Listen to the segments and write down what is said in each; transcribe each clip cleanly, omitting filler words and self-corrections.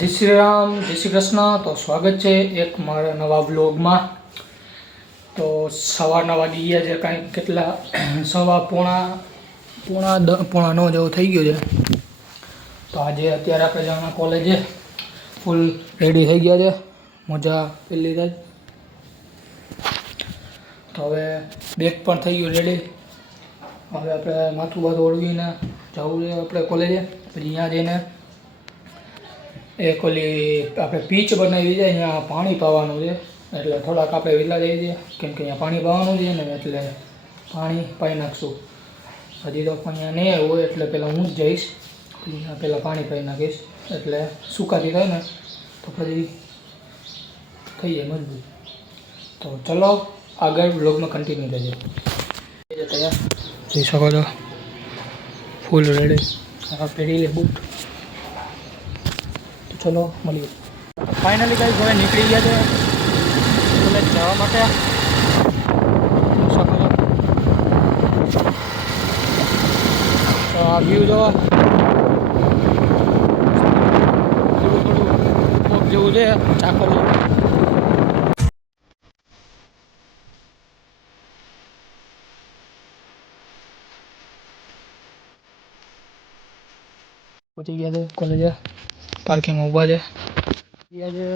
જય શ્રી રામ, જય શ્રી કૃષ્ણ. તો સ્વાગત છે એક મારા નવા વ્લોગમાં. તો સવારના વાગી ગયા છે કાંઈક કેટલા પોણા 9 જેવું થઈ ગયું છે. તો આજે અત્યારે આપણે જવાના કોલેજે, ફૂલ રેડી થઈ ગયા છે, મજા પહેરી લીધા છે. તો હવે બેગ પણ થઈ ગયું રેડી. હવે આપણે માથું બાથું ઓળવીને જવું છે આપણે કોલેજે. પછી અહીંયા જઈને એક ઓલી આપણે પીચ બનાવી છે, અહીંયા પાણી પાવાનું છે, એટલે થોડાક આપણે વહેલા જઈએ છીએ કેમ કે અહીંયા પાણી પાવાનું છે ને, એટલે પાણી પાઈ નાખશું. હજી તો અહીંયા નહીં આવ્યું હોય એટલે પહેલાં હું જ જઈશ, પહેલાં પાણી પાઈ નાખીશ, એટલે સુકાતી થાય ને તો પછી થઈ જાય મજબૂત. તો ચલો આગળ બ્લોગમાં કન્ટિન્યુ રહેજો. તૈયાર જોઈ શકો છો, ફૂલ રેડી. પહેરી લે બૂટ. ચલો મળીએ. ફાઇનલી ગાઈસ હવે નીકળી ગયા છે કોલેજ જવા માટે. તો આ વ્યૂ જો થોડું જેવું છે, ચાકર જેવું. પહોંચી ગયા છે કોલેજે, પાર્કિંગમાં ઊભા છે. ગયા છે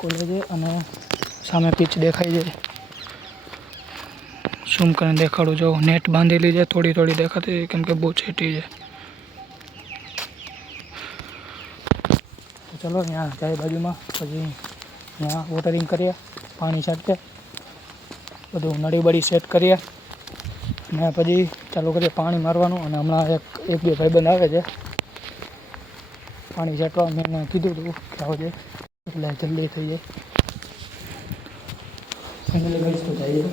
કોલેજે અને સામે પીચ દેખાય છે. ઝૂમ કરીને દેખાડું જો, નેટ બાંધેલી છે, થોડી થોડી દેખાતી કેમ કે બહુ છેટી છે. તો ચલો ત્યાં જાય બાજુમાં, પછી ત્યાં વોટરિંગ કરીએ, પાણી છાંટીએ, બધું નળી બળી સેટ કરીએ અને પછી ચાલુ કરીએ પાણી મારવાનું. અને હમણાં એક બે ભાઈબંધ આવે છે પાણી છાંટવા. મેં એને કીધું હતું કે આવજે એટલે જલ્દી થઈ જાય. ફાઇનલી ગઈશ તો જઈએ,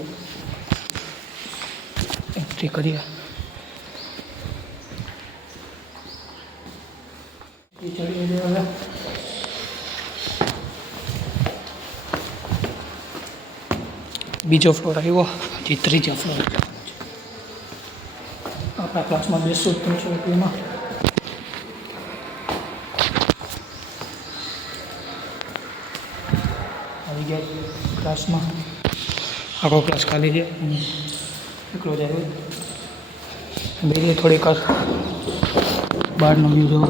એન્ટ્રી કરીએ. ચડીએ હવે બીજો ફ્લોર આવ્યો, હજી ત્રીજો ફ્લોર. આપણા ક્લાસમાં 200-300 રૂપિયામાં. આવી ગયા ક્લાસમાં. આખો ક્લાસ ખાલી છે, એકલો જ આવ્યો. બીજી થોડીક બહારનો વ્યૂ જોવો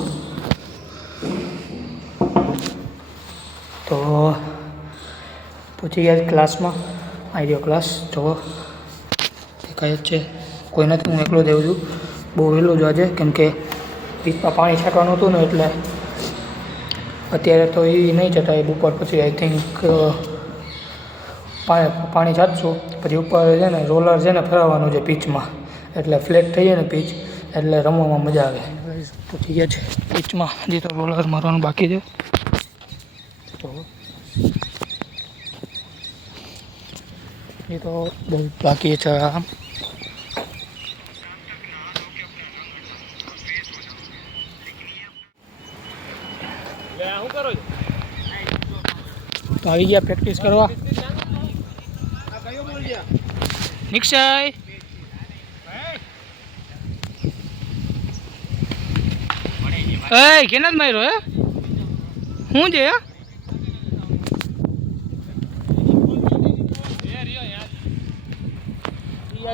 તો પહોંચી ગયા ક્લાસમાં. આવી ગયો ક્લાસ જોવો, દેખાય જ છે, કોઈ નથી, હું એકલો જ આવ્યો છું. બહુ વહેલું જ આજે કેમ કે પીચમાં પાણી છાંટવાનું હતું ને, એટલે અત્યારે તો એ નહીં છટાય. બપોર પછી આઈ થિંક પાણી છાંટશું, પછી ઉપર છે ને રોલર છે ને ફેરવવાનું છે પીચમાં, એટલે ફ્લેટ થઈ જાય ને પીચ, એટલે રમવામાં મજા આવે. પહોંચી ગયા છે પીચમાં, હજી તો રોલર મારવાનું બાકી છે. એ તો બહુ બાકી છે. આમ તો આવી ગયા પ્રેક્ટિસ કરવા. નિક્ષય કેના જ માર્યો હે? શું છે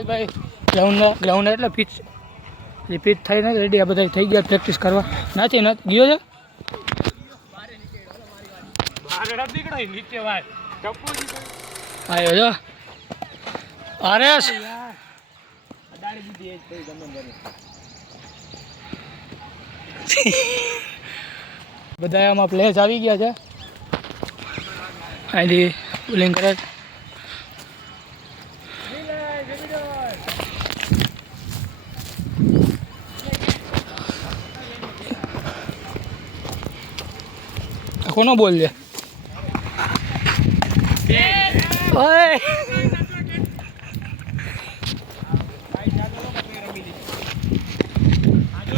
ભાઈ? ગ્રાઉન્ડ એટલે પીચ થઈ ને રેડી. આ બધા થઈ ગયા પ્રેક્ટિસ કરવા. નથી ગયો છે આવ્યો જો. અરે બધા આમાં પ્લેયર્સ આવી ગયા છે, અહીંથી બોલિંગ કરે છે. કોનો બોલ છે?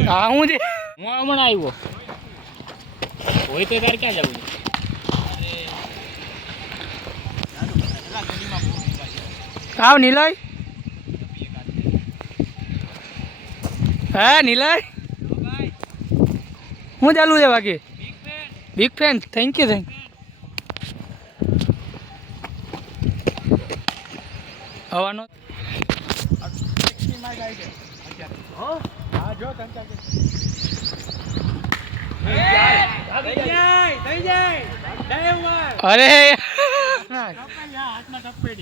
હા હું છે, હું હમણાં આવ્યો હોય તો તારે ક્યાં જવું? આવ નીલય. હે નીલય, શું ચાલુ છે બાકી? Big fan, thank you. હવાનો અરે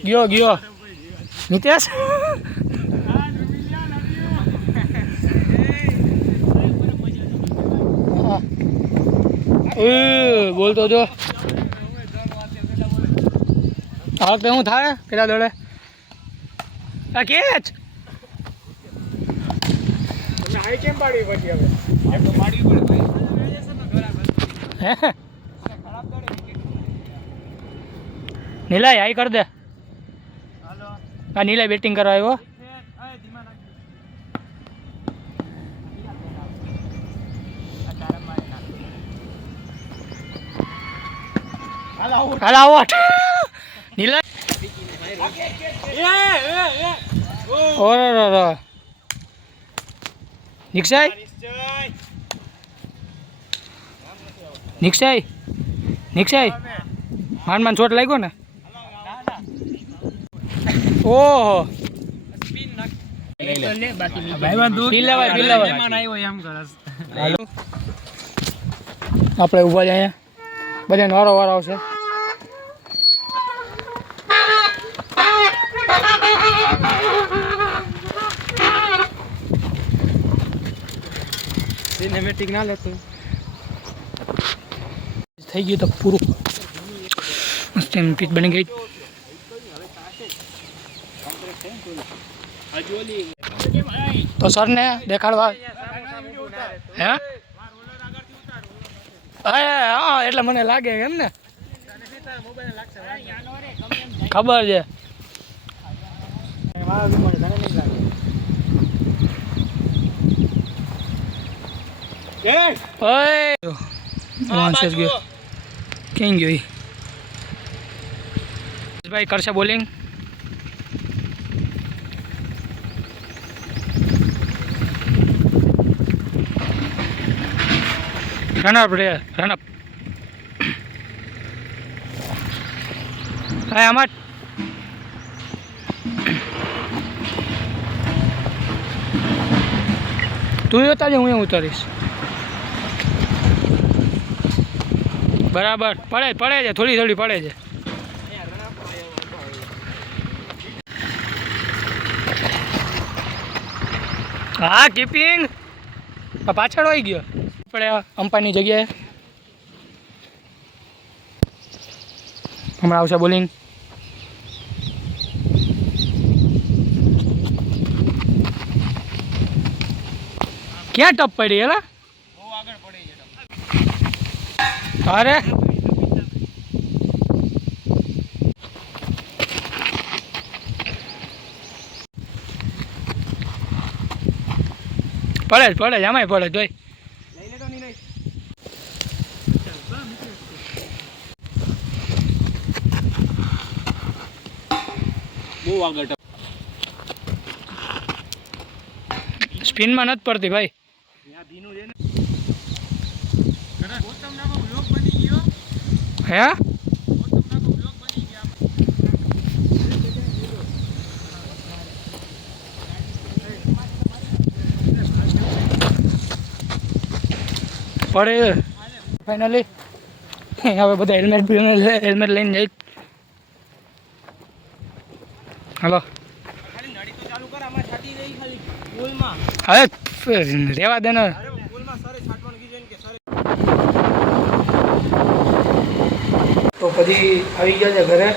ગયો નિતેશ. બોલતો જો આ વખતે શું થાય કેટલા દોડે આ કેચ કેમ પાડવી પછી હવે નીલાય આઈ કર દે. હા નીલાય બેટિંગ કરવા આવ્યો. હાલ આઉટ નીલાય. ઓરો નિક્ષાય માન ચોટ લાગ્યો ને. ઓહો આપણે ઉભા જ અહીંયા બધાને વારો આવશે. સિનેમેટિક ના લેતો થઈ ગયું તો પૂરું મસ્ત એમ પીચ બની ગઈ. તો સરને દેખાડવા હે હા એટલે મને લાગે એમ ને ખબર છે. ક્યાં ગયો ભાઈ કરશે બોલિંગ. રનઅપ રનઅપ હા આમાં તું ઉતારજે હું ઉતારીશ. બરાબર પડે છે થોડી પડે છે. હા કીપિંગ પાછળ આવી ગયો આપણે અમ્પાયરની જગ્યાએ. હમણાં આવશે બોલિંગ. ક્યાં ટપ પડી એલા અરે પડે આમાંય પડે જોઈ. સ્પિનમાં નથી પડતી ભાઈ. હે પડે ફાઇનલી. હવે બધા હેલ્મેટ લઈને જાય. હાલો હવે રેવા દે ને. તો પછી આવી ગયા છે ઘરે.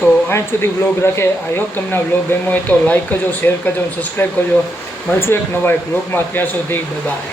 તો અહીં સુધી વ્લોગ રાખે. આઈ હોપ તમને આ વ્લોગ ગમ્યો હોય તો લાઈક કરજો, શેર કરજો, સબસ્ક્રાઈબ કરજો. મળશું એક નવા એક વ્લોગમાં. ત્યાં સુધી બાય.